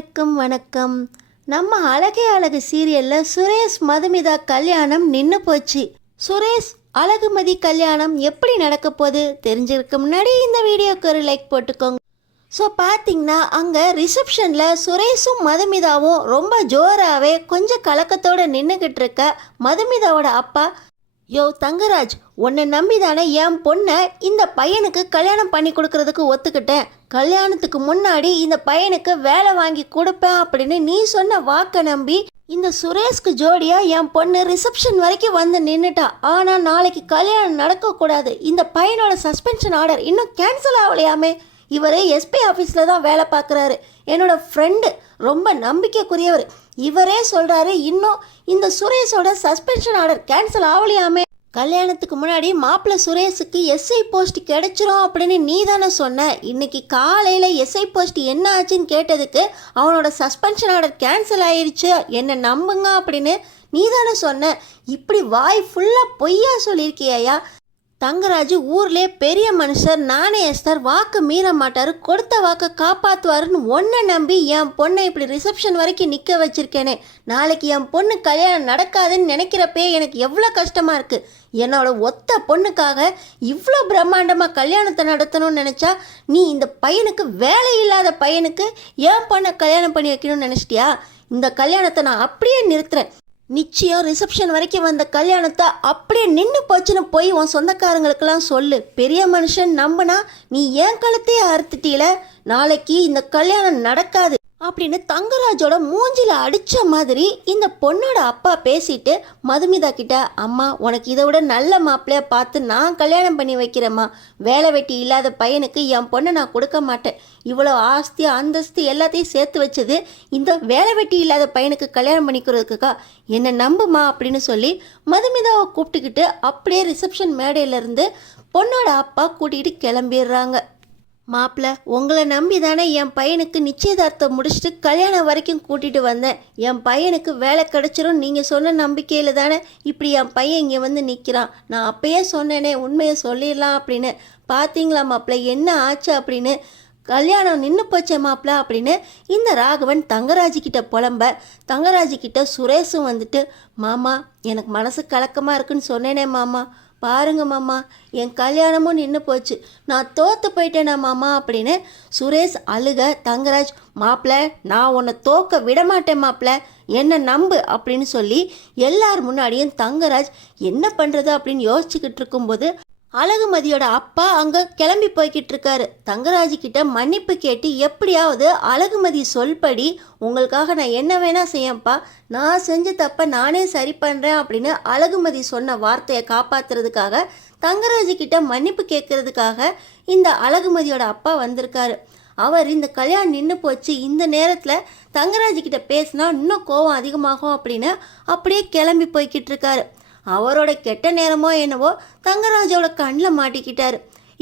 எல்லாருக்கும் வணக்கம். நம்ம அழகே அழகு சீரியலில் சுரேஷ் மதுமிதா கல்யாணம் நின்று போச்சு. சுரேஷ் அழகுமதி கல்யாணம் எப்படி நடக்க போகுது தெரிஞ்சிருக்க முன்னாடி இந்த வீடியோக்கு ஒரு லைக் போட்டுக்கோங்க. ஸோ பார்த்தீங்கன்னா அங்கே ரிசப்ஷனில் சுரேஷும் மதுமிதாவும் ரொம்ப ஜோராகவே கொஞ்சம் கலக்கத்தோடு நின்றுக்கிட்டு இருக்க மதுமிதாவோட அப்பா, யோ தங்கராஜ், உன்னை நம்பி தானே என் பொண்ணை இந்த பையனுக்கு கல்யாணம் பண்ணி கொடுக்கறதுக்கு ஒத்துக்கிட்டேன். கல்யாணத்துக்கு முன்னாடி இந்த பையனுக்கு வேலை வாங்கி கொடுப்பேன் அப்படின்னு நீ சொன்ன வாக்கை நம்பி இந்த சுரேஷ்க்கு ஜோடியாக என் பொண்ணு ரிசப்ஷன் வரைக்கும் வந்து நின்றுட்டா. ஆனால் நாளைக்கு கல்யாணம் நடக்கக்கூடாது. இந்த பையனோட சஸ்பென்ஷன் ஆர்டர் இன்னும் கேன்சல் ஆகலையாமே. இவர் எஸ்பி ஆஃபீஸில் தான் வேலை பார்க்குறாரு. என்னோட ஃப்ரெண்டு, ரொம்ப நம்பிக்கைக்குரியவர். இவரே சொல்கிறாரு இன்னும் இந்த சுரேஷோட சஸ்பென்ஷன் ஆர்டர் கேன்சல் ஆகலையாமே. கல்யாணத்துக்கு முன்னாடி மாப்பிள்ளை சுரேஷுக்கு எஸ்ஐ போஸ்ட் கிடைச்சிரும் அப்படின்னு நீ தானே சொன்ன. இன்னைக்கு காலையில் எஸ்ஐ போஸ்ட் என்ன ஆச்சுன்னு கேட்டதுக்கு அவனோட சஸ்பென்ஷன் ஆர்டர் கேன்சல் ஆயிடுச்சு, என்னை நம்புங்க அப்படின்னு நீ தானே சொன்ன. இப்படி வாய் ஃபுல்லாக பொய்யா சொல்லியிருக்கியா? தங்கராஜ் ஊர்லே பெரிய மனுஷர், நாணயஸ்தர், வாக்கு மீற மாட்டார், கொடுத்த வாக்கை காப்பாற்றுவாருன்னு ஒன்றை நம்பி என் பொண்ணை இப்படி ரிசப்ஷன் வரைக்கும் நிற்க வச்சிருக்கேனே. நாளைக்கு என் பொண்ணு கல்யாணம் நடக்காதுன்னு நினைக்கிறப்பே எனக்கு எவ்வளோ கஷ்டமாக இருக்குது. என்னோட ஒத்த பொண்ணுக்காக இவ்வளோ பிரம்மாண்டமாக கல்யாணத்தை நடத்தணும்னு நினச்சா நீ இந்த பையனுக்கு வேலை இல்லாத பையனுக்கு என் பொண்ணை கல்யாணம் பண்ணி வைக்கணும்னு நினச்சிட்டியா? இந்த கல்யாணத்தை நான் அப்படியே நிறுத்துறேன். நிச்சயம் ரிசப்ஷன் வரைக்கும் வந்த கல்யாணத்தை அப்படியே நின்று போச்சுன்னு போய் உன் சொந்தக்காரங்களுக்கெல்லாம் சொல்லு. பெரிய மனுஷன் நம்பினா நீ ஏன் கழுத்தையே அறுத்துட்டீல. நாளைக்கு இந்த கல்யாணம் நடக்காது அப்படின்னு தங்கராஜோட மூஞ்சில அடித்த மாதிரி இந்த பொண்ணோட அப்பா பேசிட்டு மதுமிதா கிட்ட, அம்மா உனக்கு இதை விட நல்ல மாப்பிள்ளையா பார்த்து நான் கல்யாணம் பண்ணி வைக்கிறேம்மா. வேலை வெட்டி இல்லாத பையனுக்கு என் பொண்ணை நான் கொடுக்க மாட்டேன். இவ்வளோ ஆஸ்தி அந்தஸ்து எல்லாத்தையும் சேர்த்து வச்சது இந்த வேலை வெட்டி இல்லாத பையனுக்கு கல்யாணம் பண்ணிக்கிறதுக்கா, என்னை நம்புமா அப்படின்னு சொல்லி மதுமிதாவை கூப்பிட்டுக்கிட்டு அப்படியே ரிசப்ஷன் மேடையிலேருந்து பொண்ணோட அப்பா கூட்டிகிட்டு கிளம்பிடுறாங்க. மாப்பிள்ளை, உங்களை நம்பி தானே என் பையனுக்கு நிச்சயதார்த்தம் முடிச்சுட்டு கல்யாணம் வரைக்கும் கூட்டிகிட்டு வந்தேன். என் பையனுக்கு வேலை கிடச்சிரும் நீங்கள் சொன்ன நம்பிக்கையில் தானே இப்படி என் பையன் இங்கே வந்து நிற்கிறான். நான் அப்பயே சொன்னேனே உண்மையை சொல்லிடலாம் அப்படின்னு. பார்த்தீங்களா மாப்பிள்ளை என்ன ஆச்சு அப்படின்னு. கல்யாணம் நின்று போச்சே மாப்பிள்ள அப்படின்னு இந்த ராகவன் தங்கராஜிக்கிட்ட புலம்ப, தங்கராஜிக்கிட்ட சுரேஷும் வந்துட்டு, மாமா எனக்கு மனசு கலக்கமாக இருக்குன்னு சொன்னேனே மாமா, பாருங்க மாமா என் கல்யாணமும் நின்று போச்சு, நான் தோற்று போயிட்டேனா மாமா அப்படின்னு சுரேஷ் அழுக. தங்கராஜ், மாப்பிள்ள நான் உன்னை தோக்க விட மாட்டேன் மாப்பிள்ள, என்னை நம்பு அப்படின்னு சொல்லி எல்லார் முன்னாடியும் தங்கராஜ் என்ன பண்ணுறது அப்படின்னு யோசிச்சுக்கிட்டு இருக்கும்போது அழகுமதியோட அப்பா அங்கே கிளம்பி போய்கிட்டு இருக்காரு. தங்கராஜிக்கிட்ட மன்னிப்பு கேட்டு எப்படியாவது அழகுமதி சொல்படி உங்களுக்காக நான் என்ன வேணா செய்யப்பா, நான் செஞ்ச தப்பை நானே சரி பண்ணுறேன் அப்படின்னு அழகுமதி சொன்ன வார்த்தையை காப்பாற்றுறதுக்காக தங்கராஜிக்கிட்ட மன்னிப்பு கேட்கறதுக்காக இந்த அழகுமதியோட அப்பா வந்திருக்காரு. அவர் இந்த கல்யாணம் நின்று போச்சு, இந்த நேரத்தில் தங்கராஜிக்கிட்ட பேசினா இன்னும் கோவம் அதிகமாகும் அப்படின்னு அப்படியே கிளம்பி போய்கிட்டு இருக்காரு. அவரோட கெட்ட நேரமோ என்னவோ தங்கராஜோட கண்ணில் மாட்டிக்கிட்டாரு.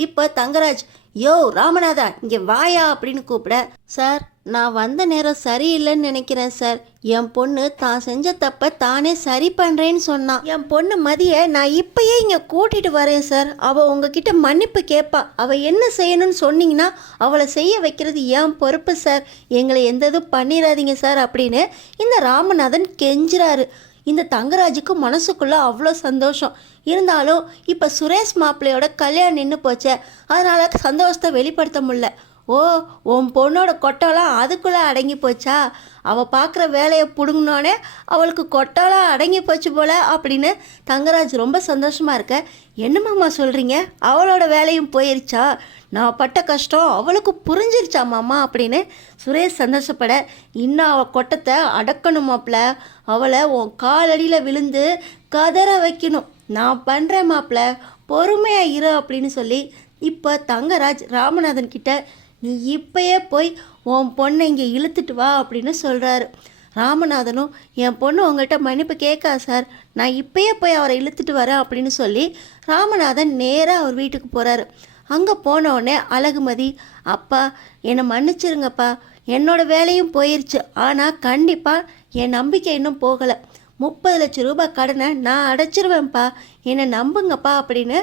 இப்போ தங்கராஜ், யோ ராமநாதா இங்கே வாயா அப்படின்னு கூப்பிட, சார் நான் வந்த நேரம் சரியில்லைன்னு நினைக்கிறேன் சார். என் பொண்ணு தான் செஞ்ச தப்பை தானே சரி பண்ணுறேன்னு சொன்னான். என் பொண்ணு மதியை நான் இப்பயே இங்கே கூட்டிகிட்டு வரேன் சார். அவள் உங்ககிட்ட மன்னிப்பு கேட்பா. அவள் என்ன செய்யணும்னு சொன்னீங்கன்னா அவளை செய்ய வைக்கிறது என் பொறுப்பு சார். எங்களை எந்த இதுவும் பண்ணிடாதீங்க சார் அப்படின்னு இந்த ராமநாதன் கெஞ்சுறாரு. இந்த தங்கராஜுக்கு மனசுக்குள்ளே அவ்வளோ சந்தோஷம். இருந்தாலும் இப்போ சுரேஷ் மாப்பிள்ளையோட கல்யாணம் நின்று போச்சே, அதனால் சந்தோஷத்தை வெளிப்படுத்த முடியல. ஓ, உன் பொண்ணோட கொட்டெல்லாம் அதுக்குள்ளே அடங்கி போச்சா? அவள் பார்க்குற வேலையை பிடுங்கினோடனே அவளுக்கு கொட்டெல்லாம் அடங்கி போச்சு போல அப்படின்னு தங்கராஜ் ரொம்ப சந்தோஷமாக இருக்க. என்னம்மாம்மா சொல்கிறீங்க? அவளோட வேலையும் போயிருச்சா? நான் பட்ட கஷ்டம் அவளுக்கு புரிஞ்சிருச்சா மாமா அப்படின்னு சுரேஷ் சந்தோஷப்பட, இன்னும் அவள் கொட்டத்தை அடக்கணுமாப்பிள்ள, அவளை உன் காலடியில் விழுந்து கதற வைக்கணும். நான் பண்ணுறேன் மாப்பிள்ள, பொறுமையாக இரு அப்படின்னு சொல்லி இப்போ தங்கராஜ் ராமநாதன் கிட்ட, நீ இப்பயே போய் உன் பொண்ணை இங்கே இழுத்துட்டு வா அப்படின்னு சொல்கிறாரு. ராமநாதனும், என் பொண்ணு உங்கள்கிட்ட மன்னிப்பு கேட்கா சார், நான் இப்பயே போய் அவரை இழுத்துட்டு வரேன் அப்படின்னு சொல்லி ராமநாதன் நேராக அவர் வீட்டுக்கு போகிறாரு. அங்கே போனவுடனே அழகுமதி, அப்பா என்னை மன்னிச்சிருங்கப்பா, என்னோட வேலையும் போயிடுச்சு, ஆனால் கண்டிப்பாக என் நம்பிக்கை இன்னும் போகலை. 30 லட்சம் ரூபாய் கடனை நான் அடைச்சிருவேன்ப்பா, என்னை நம்புங்கப்பா அப்படின்னு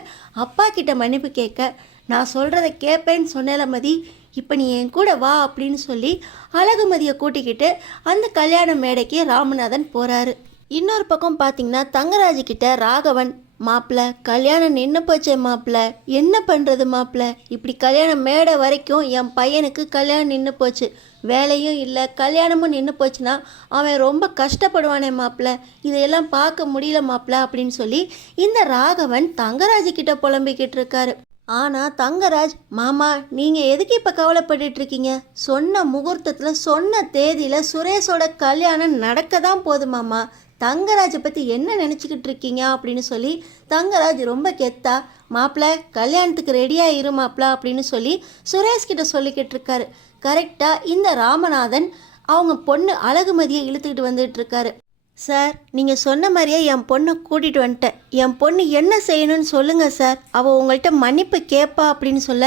அப்பா கிட்ட மன்னிப்பு கேட்க, நான் சொல்கிறத கேட்பேன்னு சொன்னேல மதி, இப்போ நீ என் கூட வா அப்படின்னு சொல்லி அழகுமதியை கூட்டிக்கிட்டு அந்த கல்யாண மேடைக்கு ராமநாதன் போகிறாரு. இன்னொரு பக்கம் பார்த்தீங்கன்னா தங்கராஜு கிட்ட ராகவன், மாப்பிள்ள கல்யாணம் நின்று போச்சே மாப்பிள்ள, என்ன பண்ணுறது மாப்பிள்ள, இப்படி கல்யாணம் மேடை வரைக்கும் என் பையனுக்கு கல்யாணம் நின்று போச்சு, வேலையும் இல்லை கல்யாணமும் நின்று போச்சுன்னா அவன் ரொம்ப கஷ்டப்படுவானே மாப்பிள்ள, இதையெல்லாம் பார்க்க முடியல மாப்பிள்ள அப்படின்னு சொல்லி இந்த ராகவன் தங்கராஜு கிட்ட புலம்பிக்கிட்டு இருக்காரு. ஆனால் தங்கராஜ், மாமா நீங்கள் எதுக்கு இப்போ கவலைப்பட்டுட்டு இருக்கீங்க, சொன்ன முகூர்த்தத்தில் சொன்ன தேதியில் சுரேஷோட கல்யாணம் நடக்க தான் போகுது மாமா, தங்கராஜை பற்றி என்ன நினச்சிக்கிட்டு இருக்கீங்க அப்படின்னு சொல்லி தங்கராஜ் ரொம்ப கெத்தா, மாப்பிள்ள கல்யாணத்துக்கு ரெடியாக இரு மாப்பிள்ள அப்படின்னு சொல்லி சுரேஷ்கிட்ட சொல்லிக்கிட்டு இருக்காரு. கரெக்டாக இந்த ராமநாதன் அவங்க பொண்ணு அழகுமதியை இழுத்துக்கிட்டு வந்துட்டு இருக்காரு. சார், நீங்கள் சொன்ன மாதிரியே என் பொண்ணை கூட்டிகிட்டு வந்துட்டேன், என் பொண்ணு என்ன செய்யணும்னு சொல்லுங்கள் சார், அவள் உங்கள்கிட்ட மன்னிப்பு கேட்பா அப்படின்னு சொல்ல,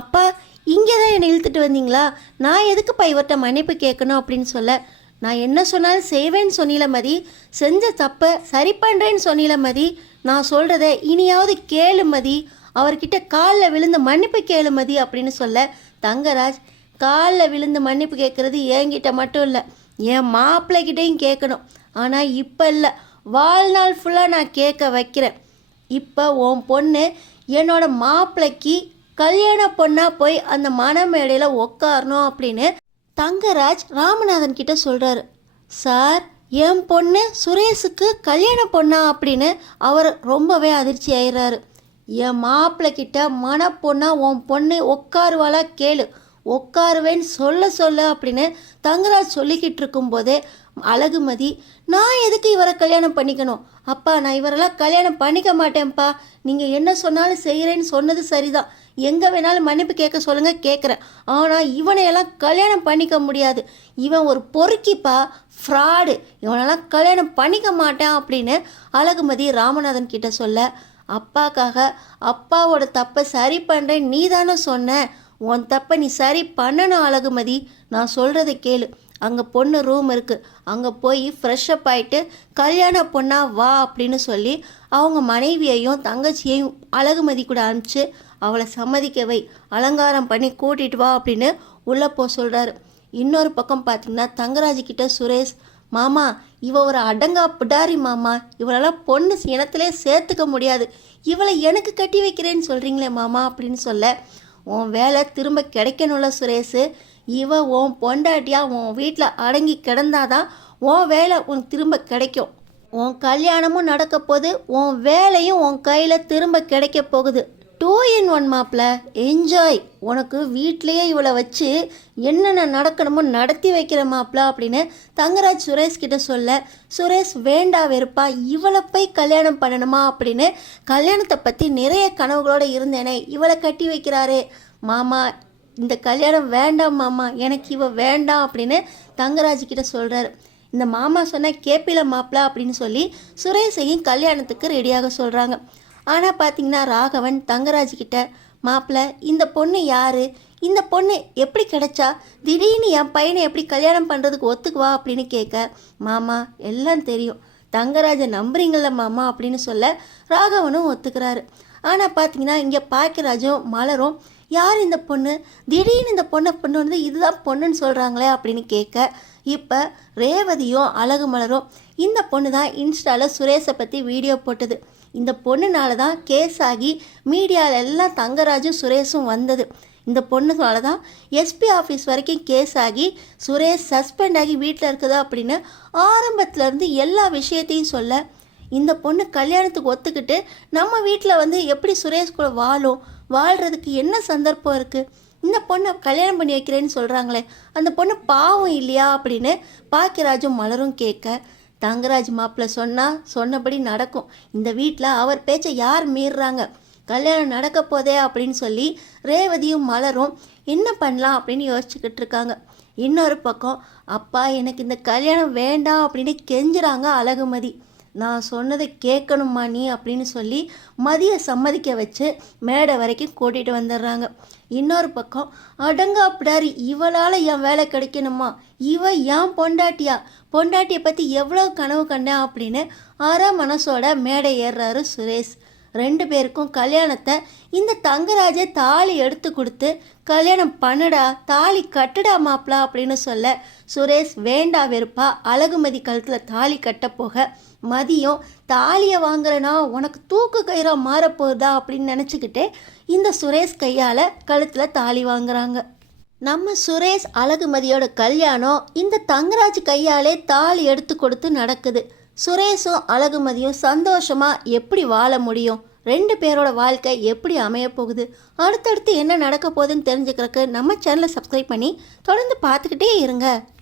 அப்பா இங்கே தான் என்னை இழுத்துட்டு வந்தீங்களா, நான் எதுக்குப்பா இவர்கிட்ட மன்னிப்பு கேட்கணும் அப்படின்னு சொல்ல, நான் என்ன சொன்னாலும் செய்வேன்னு சொன்னில மதி, செஞ்ச தப்பை சரி பண்ணுறேன்னு சொன்னில மதி, நான் சொல்கிறத இனியாவது கேளு மதி, அவர்கிட்ட காலில் விழுந்து மன்னிப்பு கேளு மதி அப்படின்னு சொல்ல, தங்கராஜ் காலில் விழுந்து மன்னிப்பு கேட்குறது என்கிட்ட மட்டும் இல்லை, என் மாப்பிள்ளைகிட்டையும் கேட்கணும், ஆனால் இப்போ இல்லை, வாழ்நாள் ஃபுல்லாக நான் கேட்க வைக்கிறேன். இப்போ உன் பொண்ணு என்னோட மாப்பிள்ளைக்கு கல்யாண பொண்ணாக போய் அந்த மணமேடையில் உட்காரணும் அப்படின்னு தங்கராஜ் ராமநாதன் கிட்ட சொல்கிறாரு. சார், என் பொண்ணு சுரேஷுக்கு கல்யாண பொண்ணா அப்படின்னு அவர் ரொம்பவே அதிர்ச்சி ஆயிடுறாரு. என் மாப்பிள்ளை கிட்ட மணப்பொண்ணா உன் பொண்ணு உட்காருவாளா கேளு, உட்காருவேன்னு சொல்ல அப்படின்னு தங்கராஜ் சொல்லிக்கிட்டு இருக்கும்போதே அழகுமதி, நான் எதுக்கு இவரை கல்யாணம் பண்ணிக்கணும், அப்பா நான் இவரெல்லாம் கல்யாணம் பண்ணிக்க மாட்டேன்ப்பா, நீங்கள் என்ன சொன்னாலும் செய்கிறேன்னு சொன்னது சரிதான், எங்கே வேணாலும் மன்னிப்பு கேட்க சொல்லுங்கள் கேட்குறேன், ஆனால் இவனையெல்லாம் கல்யாணம் பண்ணிக்க முடியாது, இவன் ஒரு பொறுக்கிப்பா, ஃப்ராடு, இவனெல்லாம் கல்யாணம் பண்ணிக்க மாட்டேன் அப்படின்னு அழகுமதி ராமநாதன் கிட்ட சொல்ல, அப்பாக்காக அப்பாவோட தப்பை சரி பண்ணுறேன் நீ தானே சொன்ன, உன் தப்பை நீ சரி பண்ணணும் அழகுமதி, நான் சொல்கிறத கேளு, அங்கே பொண்ணு ரூம் இருக்குது, அங்கே போய் ஃப்ரெஷ்அப் ஆகிட்டு கல்யாண பொண்ணா வா அப்படின்னு சொல்லி அவங்க மனைவியையும் தங்கச்சியையும் அழகுமதி கூட அனுப்பிச்சு அவளை சம்மதிக்க வை, அலங்காரம் பண்ணி கூட்டிகிட்டு வா அப்படின்னு உள்ளே போ சொல்கிறாரு. இன்னொரு பக்கம் பார்த்திங்கன்னா தங்கராஜ் கிட்ட சுரேஷ், மாமா இவ ஒரு அடங்கா பிடாரி மாமா, இவளெல்லாம் பொண்ணு இனத்திலே சேர்த்துக்க முடியாது, இவளை எனக்கு கட்டி வைக்கிறேன்னு சொல்கிறீங்களே மாமா அப்படின்னு சொல்ல, உன் வேலை திரும்ப கிடைக்கணும்ல சுரேஷு, இவ உன் பொண்டாட்டியா உன் வீட்டில் அடங்கி கிடந்தாதான் உன் வேலை உனக்கு திரும்ப கிடைக்கும், உன் கல்யாணமும் நடக்க போகுது, உன் வேலையும் உன் கையில் திரும்ப கிடைக்க போகுது, 2 in 1 மாப்பிள்ள, என்ஜாய், உனக்கு வீட்லேயே இவளை வச்சு என்னென்ன நடக்கணுமோ நடத்தி வைக்கிற மாப்பிள்ள அப்படின்னு தங்கராஜ் சுரேஷ் கிட்ட சொல்ல, சுரேஷ் வேண்டா வெறுப்பா இவளை போய் கல்யாணம் பண்ணணுமா அப்படின்னு கல்யாணத்தை பற்றி நிறைய கனவுகளோடு இருந்தேனே இவளை கட்டி வைக்கிறாரே மாமா, இந்த கல்யாணம் வேண்டாம் மாமா, எனக்கு இவ வேண்டாம் அப்படின்னு தங்கராஜ் கிட்ட சொல்கிறாரு. இந்த மாமா சொன்ன கேப்பில மாப்பிள்ள அப்படின்னு சொல்லி சுரேஷையும் கல்யாணத்துக்கு ரெடியாக சொல்கிறாங்க. ஆனால் பார்த்தீங்கன்னா ராகவன் தங்கராஜ் கிட்ட, மாப்பிள்ள இந்த பொண்ணு யார், இந்த பொண்ணு எப்படி கிடைச்சா, திடீர்னு என் பையனை எப்படி கல்யாணம் பண்ணுறதுக்கு ஒத்துக்குவா அப்படின்னு கேட்க, மாமா எல்லாம் தெரியும், தங்கராஜை நம்புறீங்கள மாமா அப்படின்னு சொல்ல ராகவனும் ஒத்துக்கிறாரு. ஆனால் பார்த்தீங்கன்னா இங்கே பாக்கியராஜும் மலரும், யார் இந்த பொண்ணு, திடீர்னு இந்த பொண்ணை பொண்ணு வந்து இதுதான் பொண்ணுன்னு சொல்கிறாங்களே அப்படின்னு கேட்க, இப்போ ரேவதியும் அழகு மலரும், இந்த பொண்ணு தான் இன்ஸ்டாவில் சுரேஷை பற்றி வீடியோ போட்டது, இந்த பொண்ணுனால தான் கேஸ் ஆகி மீடியாவில் எல்லாம் தங்கராஜும் சுரேஷும் வந்தது, இந்த பொண்ணுனால தான் எஸ்பி ஆஃபீஸ் வரைக்கும் கேஸ் ஆகி சுரேஷ் சஸ்பெண்ட் ஆகி வீட்டில் இருக்குதா அப்படின்னு ஆரம்பத்துலேருந்து எல்லா விஷயத்தையும் சொல்ல, இந்த பொண்ணு கல்யாணத்துக்கு ஒத்துக்கிட்டு நம்ம வீட்டில் வந்து எப்படி சுரேஷ் கூட வாழ்கிறதுக்கு என்ன சந்தர்ப்பம் இருக்குது, இந்த பொண்ணை கல்யாணம் பண்ணி வைக்கிறேன்னு சொல்கிறாங்களே அந்த பொண்ணு பாவம் இல்லையா அப்படின்னு பாக்கியராஜும் மலரும் கேட்க, தங்கராஜ் மாப்பிள்ளை சொன்னபடி நடக்கும், இந்த வீட்டில் அவர் பேச்சை யார் மீறுறாங்க, கல்யாணம் நடக்க போதே அப்படின்னு சொல்லி ரேவதியும் மலரும் என்ன பண்ணலாம் அப்படின்னு யோசிச்சுக்கிட்டு இருக்காங்க. இன்னொரு பக்கம் அப்பா எனக்கு இந்த கல்யாணம் வேண்டாம் அப்படின்னு கெஞ்சுறாங்க அழகுமதி, நான் சொன்னதை கேட்கணுமா நீ அப்படின்னு சொல்லி மதியை சம்மதிக்க வச்சு மேடை வரைக்கும் கூட்டிகிட்டு வந்துடுறாங்க. இன்னொரு பக்கம் அடங்கா பிடாரி, இவளால் என் வேலை கிடைக்கணுமா, இவ ஏன் பொண்டாட்டியை பற்றி எவ்வளோ கனவு கண்டேன் அப்படின்னு மனசோட மேடை ஏறுறாரு சுரேஷ். 2 பேருக்கும் கல்யாணத்தை இந்த தங்கராஜே தாலி எடுத்து கொடுத்து கல்யாணம் பண்ணுடா, தாலி கட்டுடா மாப்பிளா அப்படின்னு சொல்ல சுரேஷ் வேண்டா வெறுப்பா அழகுமதி கழுத்தில் தாலி கட்ட போக மதியம் தாலியை வாங்குறனா உனக்கு தூக்கு கயிறா மாறப்போகுதா அப்படின்னு நினச்சிக்கிட்டே இந்த சுரேஷ் கையால் கழுத்தில் தாலி வாங்குறாங்க. நம்ம சுரேஷ் அழகுமதியோட கல்யாணம் இந்த தங்கராஜ் கையாலே தாலி எடுத்து கொடுத்து நடக்குது. சுரேஷும் அழகுமதியும் சந்தோஷமாக எப்படி வாழ முடியும்? 2 பேரோட வாழ்க்கை எப்படி அமைய போகுது? அடுத்தடுத்து என்ன நடக்க போகுதுன்னு தெரிஞ்சுக்கிறதுக்கு நம்ம சேனலை சப்ஸ்கிரைப் பண்ணி தொடர்ந்து பார்த்துக்கிட்டே இருங்க.